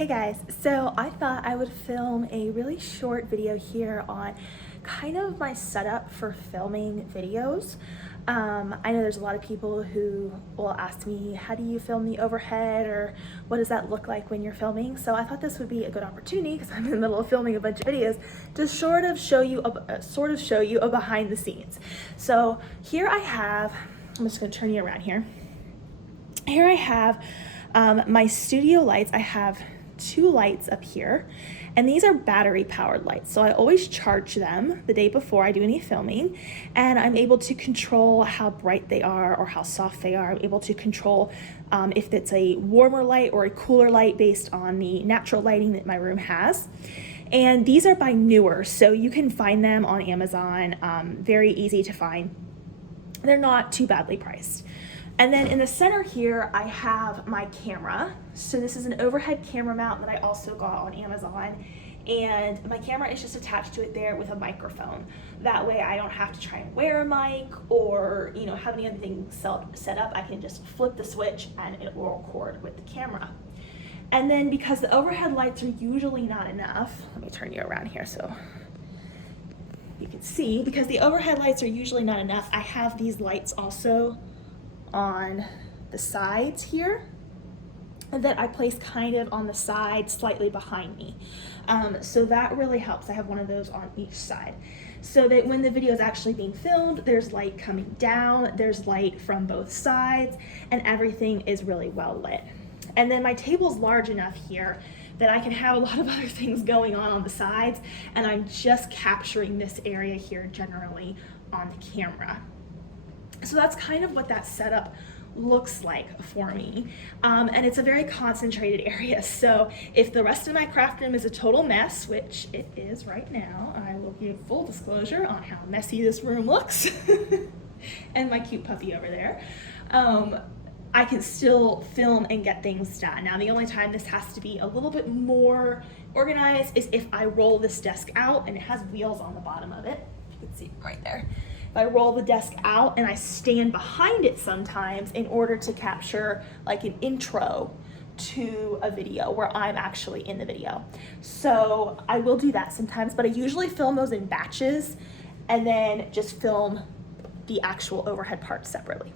Hey guys, so I thought I would film a really short video here on kind of my setup for filming videos. I know there's a lot of people who will ask me, how do you film the overhead, or what does that look like when you're filming? So I thought this would be a good opportunity, because I'm in the middle of filming a bunch of videos, to sort of show you a behind the scenes. So here I have, I'm just gonna turn you around here. Here I have my studio lights. I have two lights up here, and these are battery powered lights. So I always charge them the day before I do any filming, and I'm able to control how bright they are or how soft they are. I'm able to control if it's a warmer light or a cooler light based on the natural lighting that my room has. And these are by Neewer, so you can find them on Amazon, very easy to find. They're not too badly priced. And then in the center here, I have my camera. So this is an overhead camera mount that I also got on Amazon. And my camera is just attached to it there with a microphone. That way I don't have to try and wear a mic or have any other thing set up. I can just flip the switch and it will record with the camera. And then because the overhead lights are usually not enough, let me turn you around here so you can see, because the overhead lights are usually not enough, I have these lights also on the sides here that I place kind of on the side slightly behind me. So that really helps. I have one of those on each side so that when the video is actually being filmed, there's light coming down, there's light from both sides, and everything is really well lit. And then my table's large enough here that I can have a lot of other things going on the sides, and I'm just capturing this area here generally on the camera. So that's kind of what that setup looks like for me. And it's a very concentrated area. So if the rest of my craft room is a total mess, which it is right now, I will give full disclosure on how messy this room looks, and my cute puppy over there, I can still film and get things done. Now, the only time this has to be a little bit more organized is if I roll this desk out, and it has wheels on the bottom of it. You can see it right there. If I roll the desk out and I stand behind it sometimes in order to capture like an intro to a video where I'm actually in the video. So I will do that sometimes, but I usually film those in batches and then just film the actual overhead part separately.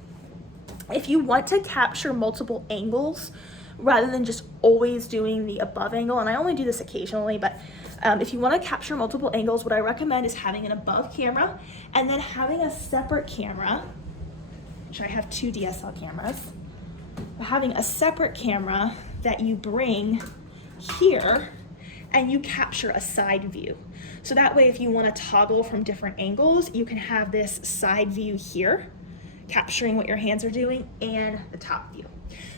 If you want to capture multiple angles rather than just always doing the above angle, and I only do this occasionally, but if you want to capture multiple angles, what I recommend is having an above camera and then having a separate camera, which I have two DSLR cameras, having a separate camera that you bring here and you capture a side view. So that way, if you want to toggle from different angles, you can have this side view here, capturing what your hands are doing, and the top view.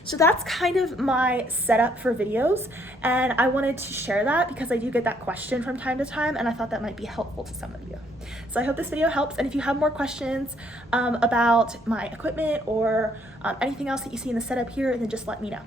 So that's kind of my setup for videos, and I wanted to share that because I do get that question from time to time, and I thought that might be helpful to some of you. So I hope this video helps, and if you have more questions about my equipment or anything else that you see in the setup here, then just let me know.